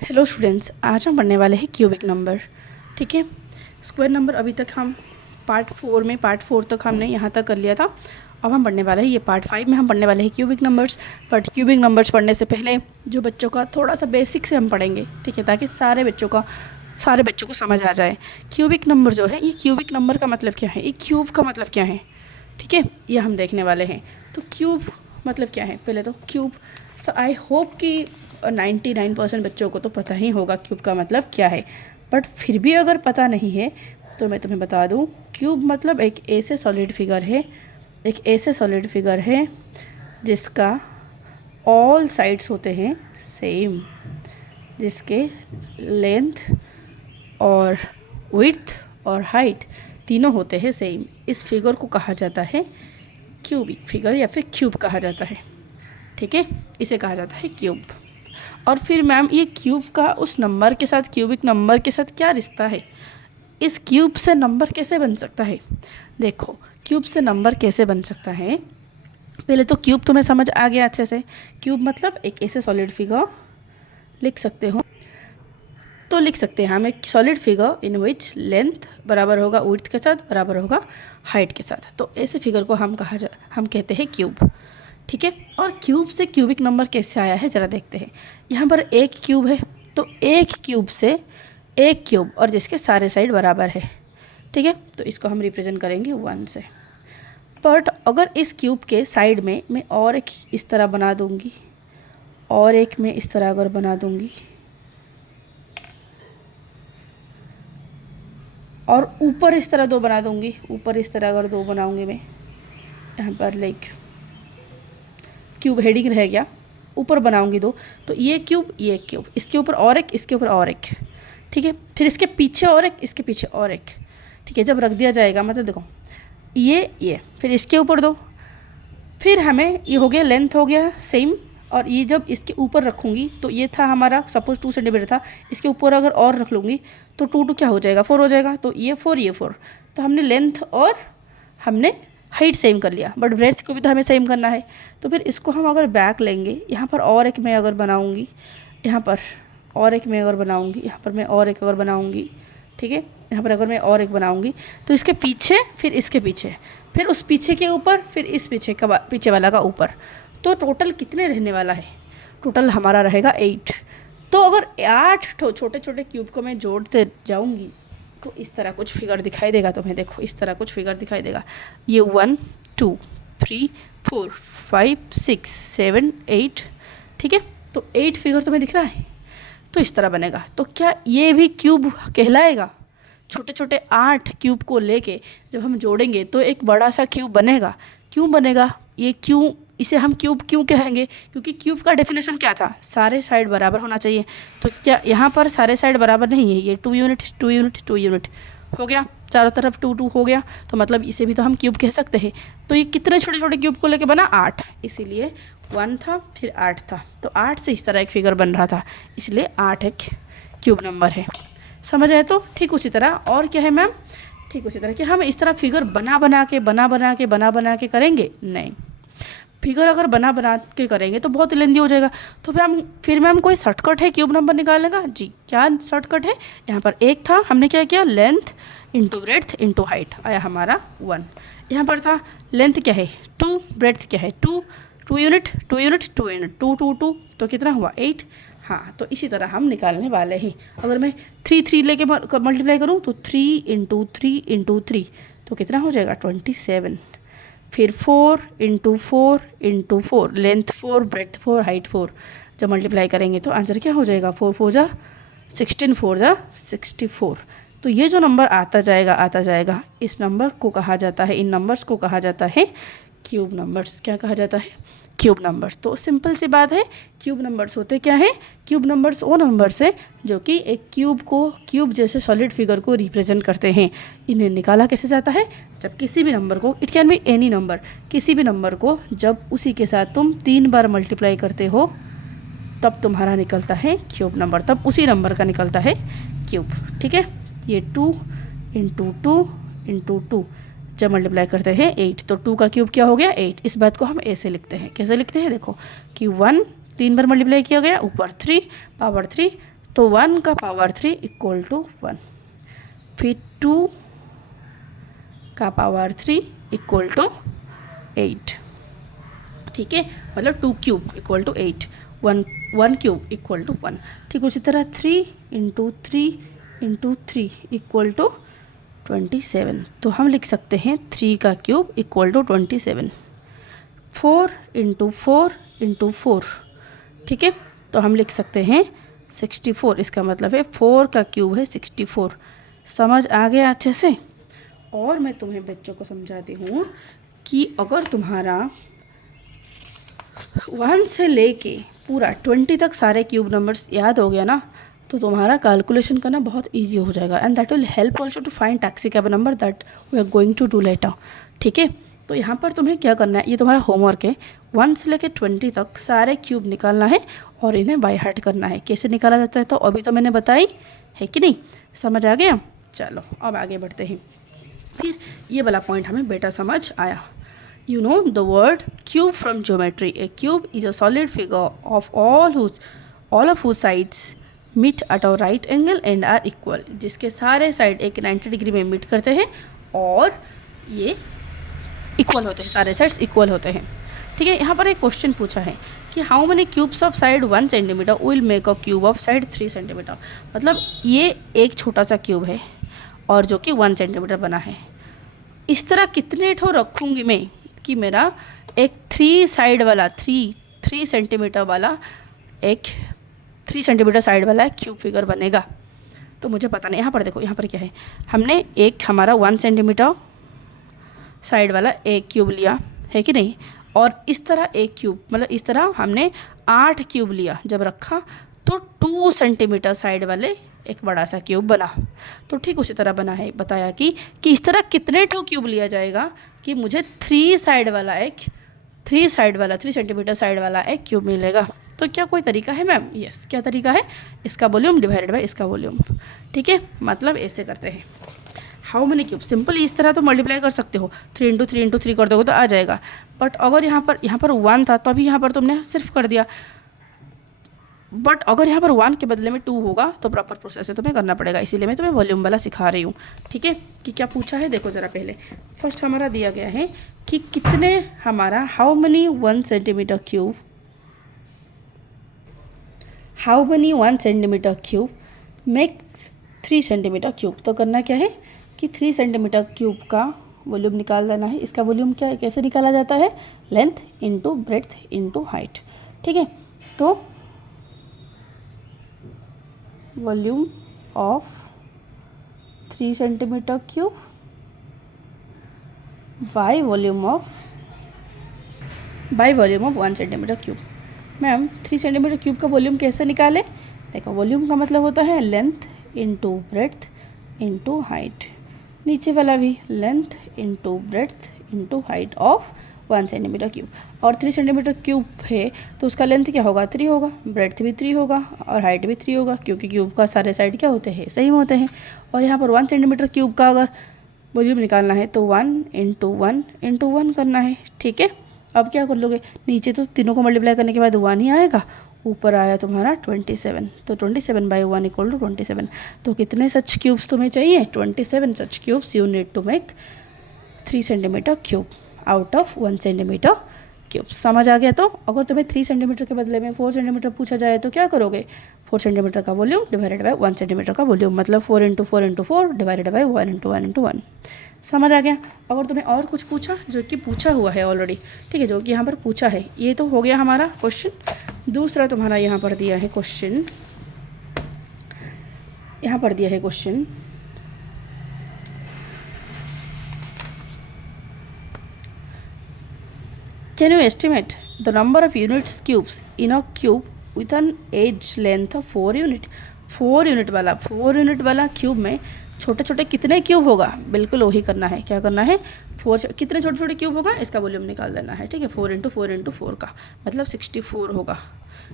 Hello students, आज हम पढ़ने वाले हैं क्यूबिक नंबर। ठीक है, स्क्वायर नंबर अभी तक हम पार्ट 4 तक हमने यहाँ तक कर लिया था। अब हम पढ़ने वाले हैं ये पार्ट 5 में हम पढ़ने वाले हैं cubic numbers. But cubic numbers पढ़ने से पहले जो बच्चों का थोड़ा सा बेसिक से हम पढ़ेंगे, ठीक है, ताकि सारे बच्चों को समझ आ जाए। क्यूबिक नंबर जो है, ये क्यूबिक नंबर का मतलब क्या है, ये क्यूब का मतलब क्या है, ठीक है, ये हम देखने वाले हैं। तो क्यूब मतलब क्या है, पहले तो क्यूब आई होप कि 99% बच्चों को तो पता ही होगा क्यूब का मतलब क्या है। बट फिर भी अगर पता नहीं है तो मैं तुम्हें बता दूं, क्यूब मतलब एक ऐसे सॉलिड फिगर है जिसका ऑल साइड्स होते हैं सेम, जिसके लेंथ और विड्थ और हाइट तीनों होते हैं सेम। इस फिगर को कहा जाता है क्यूबिक फिगर या फिर क्यूब कहा जाता है। ठीक है, इसे कहा जाता है क्यूब। और फिर मैम ये क्यूब का उस नंबर के साथ, क्यूबिक नंबर के साथ क्या रिश्ता है, इस क्यूब से नंबर कैसे बन सकता है। देखो, क्यूब से नंबर कैसे बन सकता है, पहले तो क्यूब तुम्हें समझ आ गया अच्छे से। क्यूब मतलब एक ऐसे सॉलिड फिगर लिख सकते हो, तो लिख सकते हैं हम एक solid figure in which length बराबर होगा विड्थ के साथ, बराबर होगा हाइट के साथ। तो ऐसे फिगर को हम कहते हैं क्यूब। ठीक है, और क्यूब से क्यूबिक नंबर कैसे आया है ज़रा देखते हैं। यहाँ पर एक क्यूब है, तो एक क्यूब से एक क्यूब और जिसके सारे साइड बराबर है। ठीक है, तो इसको हम रिप्रेजेंट करेंगे 1 से। बट अगर इस क्यूब के साइड में मैं और एक इस तरह बना दूँगी, और एक मैं इस तरह अगर बना दूँगी, और ऊपर इस तरह 2 बना दूँगी, ऊपर इस तरह अगर 2 बनाऊँगी मैं, यहाँ पर लाइक क्यूब हेडिंग रह गया, ऊपर बनाऊंगी 2, तो ये क्यूब, इसके ऊपर और एक, इसके ऊपर और एक। ठीक है, फिर इसके पीछे और एक, इसके पीछे और एक। ठीक है, जब रख दिया जाएगा मतलब देखो ये फिर इसके ऊपर 2, फिर हमें ये हो गया, लेंथ हो गया सेम। और ये जब इसके ऊपर रखूँगी तो ये था हमारा सपोज 2 सेंटीमीटर था, इसके ऊपर अगर और रख लूँगी तो 2 क्या हो जाएगा, 4 हो जाएगा। तो ये 4, तो हमने लेंथ और हमने हाइट सेम कर लिया, बट ब्रेड्थ को भी तो हमें सेम करना है। तो फिर इसको हम अगर बैक लेंगे, यहाँ पर और एक मैं अगर बनाऊँगी, यहाँ पर और एक मैं अगर बनाऊँगी, यहाँ पर मैं और एक अगर बनाऊँगी, ठीक है, यहाँ पर अगर मैं और एक बनाऊँगी, तो इसके पीछे, फिर इसके पीछे, फिर उस पीछे के ऊपर, फिर इस पीछे वाला का ऊपर। तो टोटल कितने रहने वाला है, टोटल हमारा रहेगा 8। तो अगर 8 छोटे छोटे क्यूब को मैं जोड़ते जाऊँगी तो इस तरह कुछ फिगर दिखाई देगा तुम्हें। देखो, इस तरह कुछ फिगर दिखाई देगा। ये 1 2 3 4 5 6 7 8, ठीक है, तो 8 फिगर तुम्हें दिख रहा है, तो इस तरह बनेगा। तो क्या ये भी क्यूब कहलाएगा। छोटे छोटे 8 क्यूब को लेके जब हम जोड़ेंगे तो एक बड़ा सा क्यूब बनेगा। क्यों बनेगा ये, क्यों इसे हम क्यूब क्यों कहेंगे, क्योंकि क्यूब का डेफिनेशन क्या था, सारे साइड बराबर होना चाहिए। तो क्या यहाँ पर सारे साइड बराबर नहीं है, ये 2 यूनिट 2 यूनिट 2 यूनिट हो गया, चारों तरफ 2 2 हो गया, तो मतलब इसे भी तो हम क्यूब कह सकते हैं। तो ये कितने छोटे छोटे क्यूब को लेके बना, 8, इसीलिए 1 था फिर 8 था, तो 8 से इस तरह एक फिगर बन रहा था, इसलिए 8 एक क्यूब नंबर है। समझ आए। तो ठीक उसी तरह और क्या है मैम, ठीक उसी तरह कि हम इस तरह फिगर बना बना के करेंगे नहीं। फिगर अगर बना के करेंगे तो बहुत लेंदी हो जाएगा। तो फिर मैम कोई शॉर्टकट है क्यूब नंबर निकालने का। जी, क्या शॉर्टकट है, यहाँ पर 1 था, हमने क्या किया, length into breadth into height, आया हमारा 1। यहाँ पर था लेंथ क्या है 2, ब्रेड्थ क्या है 2, 2 यूनिट 2 यूनिट 2 यूनिट 2 2 2, तो कितना हुआ 8। हाँ, तो इसी तरह हम निकालने वाले हैं। अगर मैं 3 3 लेके मल्टीप्लाई करूँ तो 3 इंटू 3 इंटू 3, तो कितना हो जाएगा 27। फिर 4 into 4 into 4, length 4 breadth 4 height 4, जब मल्टीप्लाई करेंगे तो आंसर क्या हो जाएगा, 4 4 जा 16, 4 जा 64। तो ये जो नंबर आता जाएगा, इस नंबर को कहा जाता है, इन नंबर्स को कहा जाता है क्यूब नंबर्स। क्या कहा जाता है, क्यूब नंबर्स। तो सिंपल सी बात है, क्यूब नंबर्स होते क्या है, क्यूब नंबर्स वो नंबर्स है जो कि एक क्यूब जैसे सॉलिड फिगर को रिप्रेजेंट करते हैं। इन्हें निकाला कैसे जाता है, जब किसी भी नंबर को, it can be any number, किसी भी नंबर को जब उसी के साथ तुम 3 बार मल्टीप्लाई करते हो तब तुम्हारा निकलता है क्यूब नंबर, तब उसी नंबर का निकलता है क्यूब। ठीक है, ये 2 इंटू 2 इंटू 2 जब मल्टीप्लाई करते हैं 8, तो 2 का क्यूब क्या हो गया 8। इस बात को हम ऐसे लिखते हैं, कैसे लिखते हैं, देखो कि 1 3 बार मल्टीप्लाई किया गया, ऊपर 3 पावर 3, तो 1 का पावर 3 इक्वल टू 1, फिर 2 का पावर 3 इक्वल टू 8, ठीक है, मतलब 2 cube equal to 8, 1 cube equal to 1। ठीक, उसी तरह 3 इंटू 3 इक्वल टू 27, तो हम लिख सकते हैं 3 का क्यूब इक्वल टू 27। 4 इंटू 4, ठीक है, तो हम लिख सकते हैं 64, इसका मतलब है 4 का क्यूब है 64। समझ आ गया अच्छे से? और मैं तुम्हें बच्चों को समझाती हूँ कि अगर तुम्हारा 1 से लेके पूरा 20 तक सारे क्यूब नंबर्स याद हो गया ना, तो तुम्हारा कैलकुलेशन करना बहुत इजी हो जाएगा, and that will help also to find taxi cab number that we are going to do later. ठीक है, तो यहाँ पर तुम्हें क्या करना है, ये तुम्हारा होमवर्क है, 1 से लेके 20 तक सारे क्यूब निकालना है और इन्हें बाय हार्ट करना है। कैसे निकाला जाता है तो अभी तो मैंने बताई है कि नहीं, समझ आ गया? चलो अब आगे बढ़ते हैं। फिर ये वाला पॉइंट हमें बेटा समझ आया। You know the word cube from geometry. A cube is a solid figure of all of whose sides meet at a right angle and are equal. जिसके सारे साइड एक 90 डिग्री में मीट करते हैं और ये इक्वल होते हैं, सारे साइड्स इक्वल होते हैं। ठीक है, यहाँ पर एक क्वेश्चन पूछा है कि how many cubes of side 1 centimetre will make a cube of side 3 centimetre. मतलब ये एक छोटा सा क्यूब है और जो कि 1 सेंटीमीटर बना है। इस तरह कितने ठो रखूँगी मैं कि मेरा एक 3 साइड वाला 3 सेंटीमीटर वाला एक 3 सेंटीमीटर साइड वाला एक क्यूब फिगर बनेगा। तो मुझे पता नहीं, यहाँ पर देखो, यहाँ पर क्या है, हमने एक हमारा 1 सेंटीमीटर साइड वाला एक क्यूब लिया है कि नहीं, और इस तरह एक क्यूब, मतलब इस तरह हमने 8 क्यूब लिया जब रखा तो 2 सेंटीमीटर साइड वाले एक बड़ा सा क्यूब बना। तो ठीक उसी तरह बना है, बताया कि इस तरह कितने ठो क्यूब लिया जाएगा कि मुझे 3 सेंटीमीटर साइड वाला एक क्यूब मिलेगा। तो क्या कोई तरीका है मैम? यस, क्या तरीका है? इसका वॉल्यूम डिवाइडेड बाय इसका वॉल्यूम। ठीक है, मतलब ऐसे करते हैं। हाउ मेनी क्यूब, सिंपल इस तरह तो मल्टीप्लाई कर सकते हो, 3 इंटू 3 इंटू 3 कर दोगे तो आ जाएगा। बट अगर यहाँ पर 1 था तो अभी यहाँ पर तुमने सिर्फ कर दिया, बट अगर यहाँ पर 1 के बदले में 2 होगा तो प्रॉपर प्रोसेस है तुम्हें करना पड़ेगा, इसीलिए मैं तुम्हें वॉल्यूम वाला सिखा रही हूँ। ठीक है, कि क्या पूछा है देखो ज़रा। पहले फर्स्ट हमारा दिया गया है कि कितने हमारा how many 1 centimetre cube makes 3 centimetre cube. तो करना क्या है कि 3 सेंटीमीटर क्यूब का वॉल्यूम निकाल देना है। इसका वॉल्यूम क्या है, कैसे निकाला जाता है? Length into breadth into height. ठीक है, तो volume of 3 centimetre cube by volume of 1 centimetre cube. Ma'am 3 centimetre cube का वॉल्यूम कैसे निकालें? देखो, वॉल्यूम का मतलब होता है length into breadth into height. नीचे वाला भी length into breadth into height of 1 centimetre cube. और 3 सेंटीमीटर क्यूब है तो उसका लेंथ क्या होगा? 3 होगा, ब्रेड्थ भी 3 होगा और हाइट भी 3 होगा, क्योंकि क्यूब का सारे साइड क्या होते हैं? सेम होते हैं। और यहाँ पर 1 सेंटीमीटर क्यूब का अगर वॉल्यूम निकालना है तो 1 इंटू 1 करना है। ठीक है, अब क्या कर लोगे, नीचे तो तीनों को मल्टीप्लाई करने के बाद 1 ही आएगा, ऊपर आया तुम्हारा 27, तो 27 बाई 1 इक्वल टू 27। तो कितने सच क्यूब्स तुम्हें चाहिए? 27 such cubes you need to make 3 centimetre cube out of 1 centimetre cube. समझ आ गया? तो अगर तुम्हें 3 सेंटीमीटर के बदले में 4 सेंटीमीटर पूछा जाए तो क्या करोगे? 4 सेंटीमीटर का वॉल्यूम डिवाइडेड बाय 1 सेंटीमीटर का वॉल्यूम, मतलब 4 into 4 into 4 divided by 1 into 1 into 1। समझ आ गया? अगर तुम्हें और कुछ पूछा, जो कि पूछा हुआ है ऑलरेडी, ठीक है, जो कि यहाँ पर पूछा है, ये तो हो गया हमारा क्वेश्चन। दूसरा तुम्हारा यहाँ पर दिया है question, Can you estimate the number of units cubes in a cube with an edge length of 4 unit? 4 unit वाला क्यूब में छोटे छोटे कितने क्यूब होगा? बिल्कुल वही करना है। क्या करना है? 4 कितने छोटे छोटे क्यूब होगा इसका वॉल्यूम निकाल देना है। ठीक है, 4 इंटू 4 इंटू 4 का मतलब 64 होगा।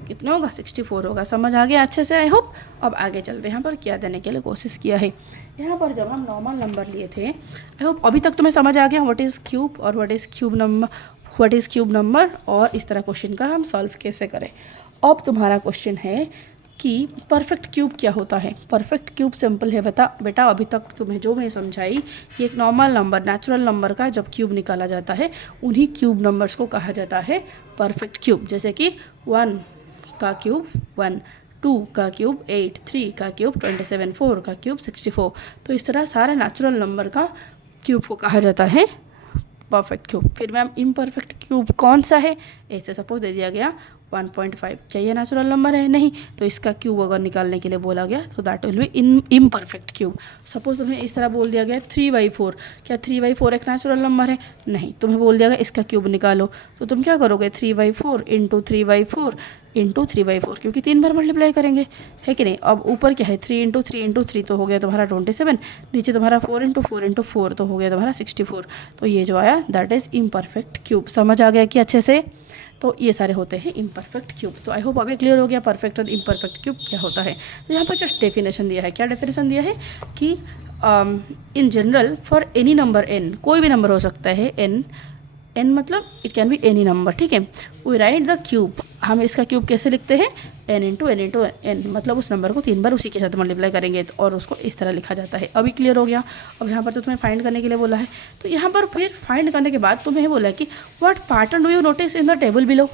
कितना होगा? 64 होगा। समझ आ गया अच्छे से? I hope. अब आगे चलते हैं। यहाँ पर क्या देने के लिए कोशिश किया है, यहाँ पर जब हम नॉर्मल नंबर लिए थे, आई होप अभी तक तुम्हें समझ आ गया व्हाट इज़ क्यूब और व्हाट इज़ क्यूब नंबर और इस तरह क्वेश्चन का हम सॉल्व कैसे करें। अब तुम्हारा क्वेश्चन है कि परफेक्ट क्यूब क्या होता है। परफेक्ट क्यूब सिंपल है बेटा, अभी तक तुम्हें जो मैं समझाई, ये एक नॉर्मल नंबर, नेचुरल नंबर का जब क्यूब निकाला जाता है उन्हीं क्यूब नंबर्स को कहा जाता है परफेक्ट क्यूब। जैसे कि 1 का क्यूब 1, 2 का क्यूब 8, 3 का क्यूब 27, 4 का क्यूब 64। तो इस तरह सारे नेचुरल नंबर का क्यूब को कहा जाता है परफेक्ट क्यूब। फिर मैम इम्परफेक्ट क्यूब कौन सा है? ऐसे सपोज दे दिया गया 1.5, क्या ये नेचुरल नंबर है? नहीं। तो इसका क्यूब अगर निकालने के लिए बोला गया तो that will be imperfect cube. Suppose तुम्हें इस तरह बोल दिया गया 3/4, क्या 3/4 एक नेचुरल नंबर है? नहीं। तुम्हें बोल दिया गया इसका क्यूब निकालो, तो तुम क्या करोगे? 3/4 इंटू 3/4 इंटू 3/4, क्योंकि 3 बार मल्टीप्लाई करेंगे, है कि नहीं। अब ऊपर क्या है 3 इंटू 3 इंटू 3 तो हो गया तुम्हारा 27, नीचे तुम्हारा 4 इंटू 4 इंटू 4 तो हो गया तुम्हारा 64। तो ये जो आया दैट इज़ इम्परफेक्ट क्यूब। समझ आ गया कि अच्छे से? तो ये सारे होते हैं इम्परफेक्ट क्यूब। तो आई होप अभी क्लियर हो गया परफेक्ट और इम्परफेक्ट क्यूब क्या होता है। तो यहाँ पर जस्ट डेफिनेशन दिया है। क्या डेफिनेशन दिया है कि in general for any number n, कोई भी नंबर हो सकता है n मतलब it can be any number, ठीक है। वी राइट द क्यूब, हम इसका क्यूब कैसे लिखते हैं? n into n into n, मतलब उस नंबर को 3 बार उसी के साथ मल्टीप्लाई करेंगे और उसको इस तरह लिखा जाता है। अभी क्लियर हो गया। अब यहाँ पर तो तुम्हें फाइंड करने के लिए बोला है, तो यहाँ पर फिर फाइंड करने के बाद तुम्हें बोला कि what pattern do you notice in the table below.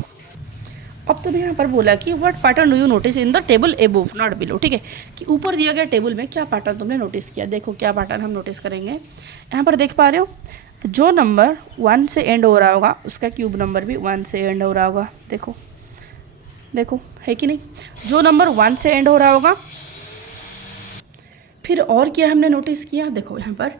अब तुम्हें यहाँ पर बोला कि what pattern do you notice in the table above not below, ठीक है। कि ऊपर दिया गया टेबल में क्या पैटर्न तुमने नोटिस किया। देखो क्या पैटर्न हम नोटिस करेंगे। यहाँ पर देख पा रहे हो, जो नंबर 1 से एंड हो रहा होगा उसका क्यूब नंबर भी 1 से एंड हो रहा होगा। देखो देखो, है कि नहीं। जो नंबर 1 से एंड हो रहा होगा, फिर और क्या हमने नोटिस किया, देखो यहाँ पर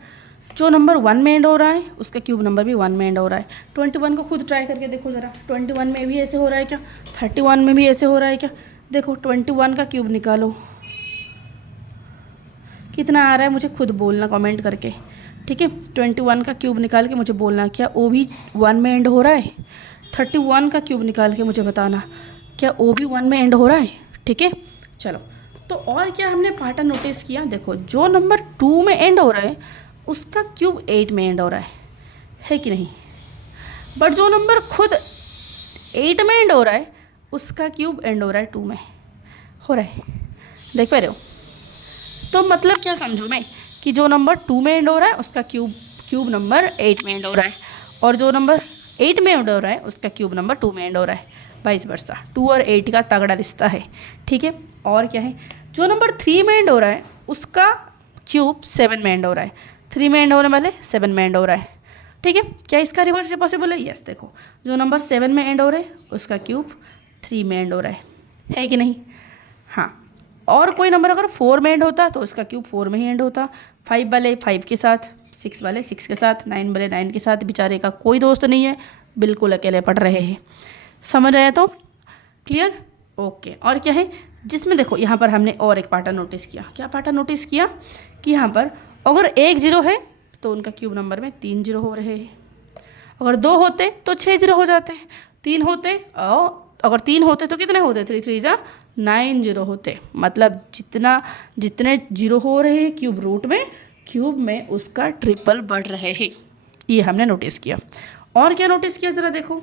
जो नंबर 1 में एंड हो रहा है उसका क्यूब नंबर भी 1 में एंड हो रहा है। 21 को खुद ट्राई करके देखो ज़रा, 21 में भी ऐसे हो रहा है क्या? 31 में भी ऐसे हो रहा है क्या? देखो 21 का क्यूब निकालो, कितना आ रहा है मुझे खुद बोलना कमेंट करके, ठीक है। 21 का क्यूब निकाल के मुझे बोलना क्या वो भी 1 में एंड हो रहा है। 31 का क्यूब निकाल के मुझे बताना क्या वो भी 1 में एंड हो रहा है, ठीक है। चलो, तो और क्या हमने पैटर्न नोटिस किया। देखो जो नंबर 2 में एंड हो रहा है उसका क्यूब 8 में एंड हो रहा है कि नहीं। बट जो नंबर खुद 8 में एंड हो रहा है उसका क्यूब एंड हो रहा है 2 में हो रहा है। देख पा रहे हो? तो मतलब क्या समझूँ मैं कि जो नंबर 2 में एंड हो रहा है उसका क्यूब नंबर 8 में एंड हो रहा है, और जो नंबर 8 में एंड हो रहा है उसका क्यूब नंबर 2 में एंड हो रहा है। वाइस वर्सा, 2 और 8 का तगड़ा रिश्ता है, ठीक है। और क्या है, जो नंबर 3 में एंड हो रहा है उसका क्यूब 7 में एंड हो रहा है। 3 में एंड होने वाले 7 में एंड हो रहा है, ठीक है। क्या इसका रिवर्स पॉसिबल है? यस। देखो जो नंबर 7 में एंड हो रहा है उसका क्यूब 3 में एंड हो रहा है कि नहीं। हाँ, और कोई नंबर अगर 4 में एंड होता तो उसका क्यूब 4 में ही एंड होता। 5 वाले 5 के साथ, 6 वाले 6 के साथ, 9 वाले 9 के साथ। बेचारे का कोई दोस्त नहीं है, बिल्कुल अकेले पढ़ रहे हैं। समझ आया तो? क्लियर? ओके। और क्या है जिसमें देखो यहाँ पर हमने और एक पैटर्न नोटिस किया। क्या पैटर्न नोटिस किया कि यहाँ पर अगर 1 0 है तो उनका क्यूब नंबर में 3 0 हो रहे हैं। अगर 2 होते तो 6 0 हो जाते। 3 होते, अगर 3 होते तो कितने होते? 3 3 जा 9 0 होते। मतलब जितने 0 हो रहे हैं क्यूब में उसका ट्रिपल बढ़ रहे हैं। ये हमने नोटिस किया। और क्या नोटिस किया ज़रा देखो,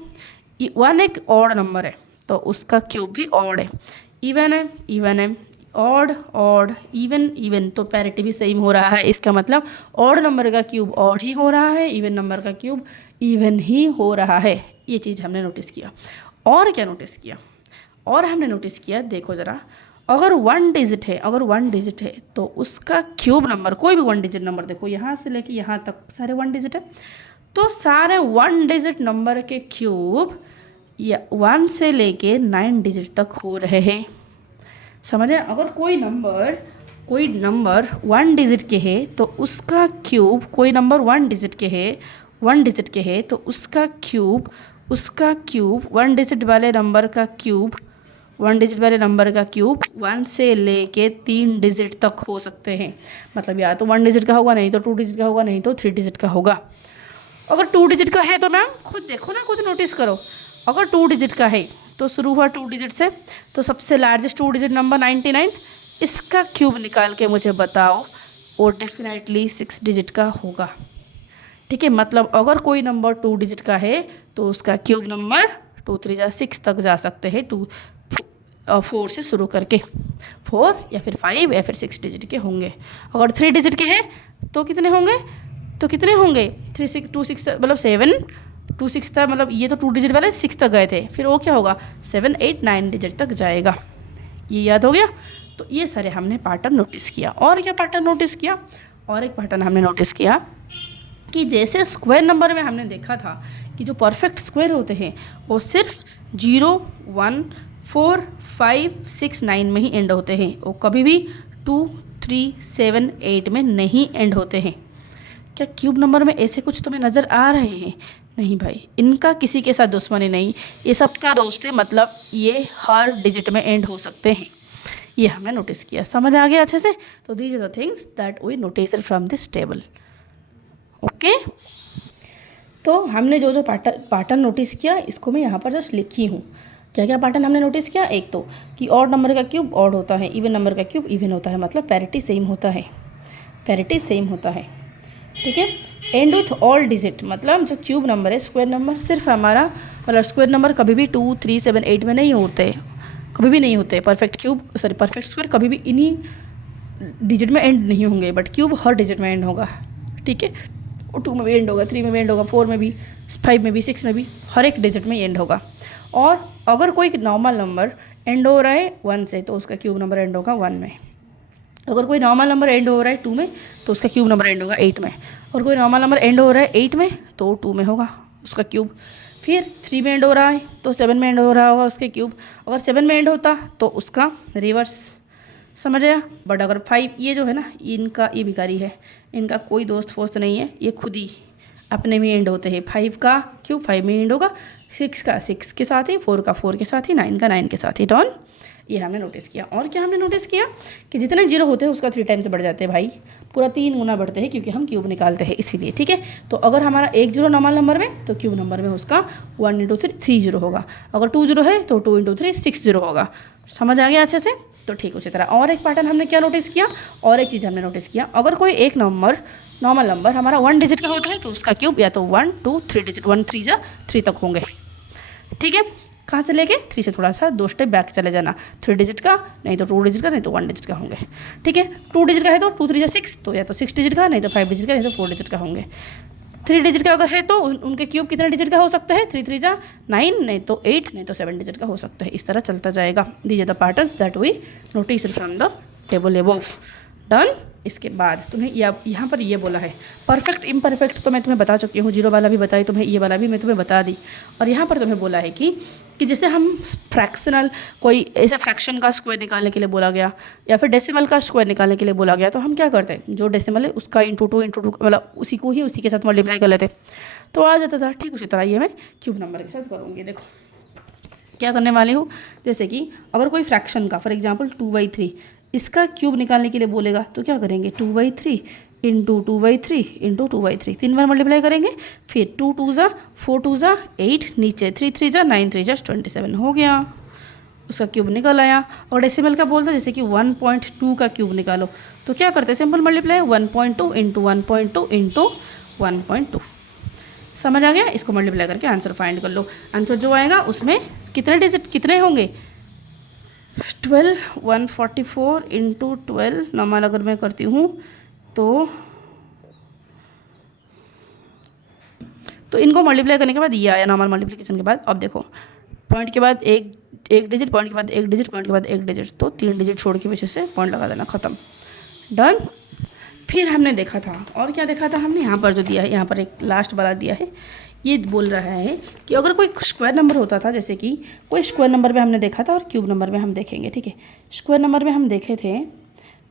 1 एक ऑड नंबर है तो उसका क्यूब भी ऑड है। इवन है, ऑड इवन, तो पैरिटी भी सेम हो रहा है। इसका मतलब ऑड नंबर का क्यूब ऑड ही हो रहा है, इवन नंबर का क्यूब इवन ही हो रहा है। ये चीज़ हमने नोटिस किया। और क्या नोटिस किया? और हमने नोटिस किया, देखो ज़रा, अगर 1 डिजिट है तो उसका क्यूब नंबर, कोई भी 1 डिजिट नंबर, देखो यहाँ से लेके यहाँ तक सारे 1 डिजिट है, तो सारे 1 डिजिट नंबर के क्यूब या 1 से लेके 9 डिजिट तक हो रहे हैं। समझे? अगर कोई नंबर 1 डिजिट के है तो उसका क्यूब, कोई नंबर 1 डिजिट के है तो उसका क्यूब 1 डिजिट वाले नंबर का क्यूब 1 से लेके 3 डिजिट तक हो सकते हैं। मतलब या तो 1 डिजिट का होगा, नहीं तो 2 डिजिट का होगा, नहीं तो 3 डिजिट का होगा। अगर 2 डिजिट का है तो मैम खुद देखो ना, खुद नोटिस करो। अगर 2 डिजिट का है तो शुरू हुआ 2 डिजिट से, तो सबसे लार्जेस्ट 2 डिजिट नंबर 99, इसका क्यूब निकाल के मुझे बताओ, वो डेफिनेटली 6 डिजिट का होगा, ठीक है। मतलब अगर कोई नंबर 2 डिजिट का है तो उसका क्यूब नंबर 2 3 जा 6 तक जा सकते हैं। 4 से शुरू करके 4 या फिर 5 या फिर 6 डिजिट के होंगे। अगर 3 डिजिट के हैं तो कितने होंगे, 3 6 2 6 मतलब 7 2 6 था, मतलब ये तो 2 डिजिट वाले 6 तक गए थे, फिर वो क्या होगा 7 8 9 डिजिट तक जाएगा। ये याद हो गया। तो ये सारे हमने पैटर्न नोटिस किया। और क्या पैटर्न नोटिस किया, और एक पैटर्न हमने नोटिस किया कि जैसे स्क्वायर नंबर में हमने देखा था कि जो परफेक्ट स्क्वायर होते हैं वो सिर्फ 0 1 4 5 6 9 में ही एंड होते हैं, वो कभी भी 2 3 7 8 में नहीं एंड होते हैं। क्या क्यूब नंबर में ऐसे कुछ तुम्हें नज़र आ रहे हैं? नहीं भाई, इनका किसी के साथ दुश्मनी नहीं, ये सबका दोस्त है, मतलब ये हर डिजिट में एंड हो सकते हैं। ये हमने नोटिस किया। समझ आ गया अच्छे से? तो these are the things that we notice from this table. Okay, तो हमने जो जो पैटर्न नोटिस किया इसको मैं यहाँ पर जस्ट लिखी हूँ। क्या क्या पैटर्न हमने नोटिस किया? एक तो कि ऑड नंबर का क्यूब ऑड होता है, इवन नंबर का क्यूब इवन होता है, मतलब पैरिटी सेम होता है, पैरिटी सेम होता है। ठीक है। एंड विथ ऑल डिजिट, मतलब जो क्यूब नंबर है, स्क्वायर नंबर सिर्फ हमारा, मतलब स्क्वायर नंबर कभी भी 2 3 7 8 में नहीं होते, कभी भी नहीं होते। परफेक्ट स्क्वायर कभी भी इन्हीं डिजिट में एंड नहीं होंगे, बट क्यूब हर डिजिट में एंड होगा। ठीक है, 2 में भी एंड होगा, 3 में भी एंड होगा, 4 में भी, 5 में भी, 6 में भी, हर एक डिजिट में एंड होगा। और अगर कोई नॉर्मल नंबर एंड हो रहा है 1 से तो उसका क्यूब नंबर एंड होगा 1 में। अगर कोई नॉर्मल नंबर एंड हो रहा है 2 में तो उसका क्यूब नंबर एंड होगा 8 में। और कोई नॉर्मल नंबर एंड हो रहा है 8 में तो 2 में होगा उसका क्यूब। फिर 3 में एंड हो रहा है तो 7 में एंड हो रहा होगा उसके क्यूब। अगर 7 में एंड होता तो उसका रिवर्स, समझ आया? बट अगर 5, ये जो है ना, इनका ये भिखारी है, इनका कोई दोस्त फोस्त नहीं है, ये खुद ही अपने में एंड होते हैं। 5 का क्यूब 5 में एंड होगा, 6 का 6 के साथ ही, 4 का 4 के साथ ही, 9 का 9 के साथ ही। डन। ये हमने नोटिस किया। और क्या हमने नोटिस किया कि जितने जीरो होते हैं उसका 3 टाइम्स बढ़ जाते हैं भाई, पूरा 3 गुना बढ़ते हैं, क्योंकि हम क्यूब निकालते हैं इसीलिए। ठीक है, तो अगर हमारा 1 जीरो नॉर्मल नंबर में तो क्यूब नंबर में उसका 1 × 3 3 जीरो होगा। अगर 2 जीरो है तो 2 × 3 6 जीरो होगा। समझ आ गया अच्छे से? तो ठीक उसी तरह और एक पैटर्न हमने क्या नोटिस किया, और एक चीज़ हमने नोटिस किया, अगर कोई एक नंबर नॉर्मल नंबर हमारा 1 डिजिट का होता है तो उसका क्यूब या तो 1 2 3 डिजिट, 1 3 जा 3 तक होंगे। ठीक है, कहाँ से लेके 3 से थोड़ा सा 2 स्टेप बैक चले जाना, 3 डिजिट का, नहीं तो 2 डिजिट का, नहीं तो 1 डिजिट का होंगे। ठीक है, 2 डिजिट का है तो 2 3 जा 6, तो या तो 6 डिजिट का, नहीं तो 5 डिजिट का, नहीं तो 4 डिजिट का होंगे। 3 डिजिट का अगर है तो उनके क्यूब कितने डिजिट का हो सकता है? 3 3 जा 9, नहीं तो 8, नहीं तो 7 डिजिट का हो सकता है। इस तरह चलता जाएगा। These are the patterns that we notice from the table above. Done. इसके बाद तुम्हें यहाँ पर ये बोला है परफेक्ट इम्परफेक्ट, तो मैं तुम्हें बता चुकी हूँ, जीरो वाला भी बताई तुम्हें, ये वाला भी मैं तुम्हें बता दी। और यहाँ पर तुम्हें बोला है कि जैसे हम फ्रैक्शनल, कोई ऐसे फ्रैक्शन का स्क्वायर निकालने के लिए बोला गया या फिर डेसिमल का स्क्वायर निकालने के लिए बोला गया, तो हम क्या करते हैं, जो डेसिमल है उसका × 2 × 2 मतलब उसी को ही उसी के साथ मल्टीप्लाई कर लेते, तो आ जाता था। ठीक उसी तरह ये मैं क्यूब नंबर के साथ करूँगी। देखो क्या करने वाली हूँ, जैसे कि अगर कोई फ्रैक्शन का फॉर एग्जाम्पल 2/3 इसका क्यूब निकालने के लिए बोलेगा तो क्या करेंगे, 2/3 × 2/3 × 2/3, 3 बार मल्टीप्लाई करेंगे। फिर 2 2 जा 4 2 जा 8, नीचे 3 3 जा 9 3 जा 27 हो गया, उसका क्यूब निकल आया। और डेसिमल का बोलता जैसे कि 1.2 का क्यूब निकालो, तो क्या करते हैं, सिंपल मल्टीप्लाई 1.2 × 1.2 × 1.2। समझ आ गया? इसको मल्टीप्लाई करके आंसर फाइंड कर लो। आंसर जो आएगा उसमें कितने डिजिट कितने होंगे, 12 144 × 12 नॉर्मल अगर मैं करती हूँ तो इनको मल्टीप्लाई करने के बाद ये आया नॉर्मल मल्टीप्लिकेशन के बाद। अब देखो पॉइंट के बाद एक डिजिट, पॉइंट के बाद एक डिजिट, पॉइंट के बाद एक डिजिट, तो 3 डिजिट छोड़ के वजह से पॉइंट लगा देना, खत्म। डन। फिर हमने देखा था, और क्या देखा था हमने, यहाँ पर जो दिया है, यहाँ पर एक लास्ट वाला दिया है, ये बोल रहा है कि अगर कोई स्क्वायर नंबर होता था, जैसे कि कोई स्क्वायर नंबर में हमने देखा था और क्यूब नंबर में हम देखेंगे। ठीक है, स्क्वायर नंबर में हम देखे थे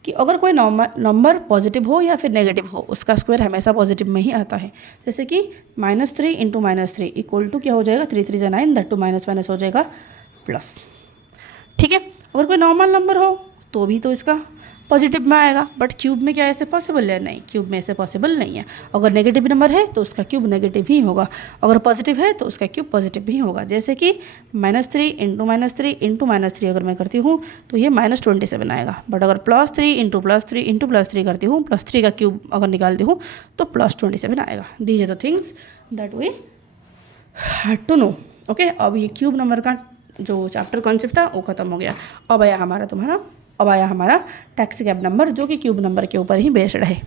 कि अगर कोई नंबर पॉजिटिव हो या फिर नेगेटिव हो, उसका स्क्वायर हमेशा पॉजिटिव में ही आता है। जैसे कि -3 × -3 = क्या हो जाएगा, 3 3 जा 9, दैट टू माइनस माइनस हो जाएगा प्लस। ठीक है, अगर कोई नॉर्मल नंबर हो तो भी तो इसका पॉजिटिव में आएगा, बट क्यूब में क्या ऐसे पॉसिबल है? नहीं, क्यूब में ऐसे पॉसिबल नहीं है। अगर नेगेटिव नंबर है तो उसका क्यूब नेगेटिव ही होगा, अगर पॉजिटिव है तो उसका क्यूब पॉजिटिव ही होगा। जैसे कि -3 × -3 × -3 अगर मैं करती हूँ तो ये -27 आएगा, बट अगर +3 × +3 × +3 करती हूँ, +3 का क्यूब अगर निकालती हूँ तो +27 आएगा। These are the things that we had to know. Okay, अब ये क्यूब नंबर का जो चैप्टर कॉन्सेप्ट था वो ख़त्म हो गया। अब आया हमारा टैक्सी कैब नंबर, जो कि क्यूब नंबर के ऊपर ही बेस्ड है।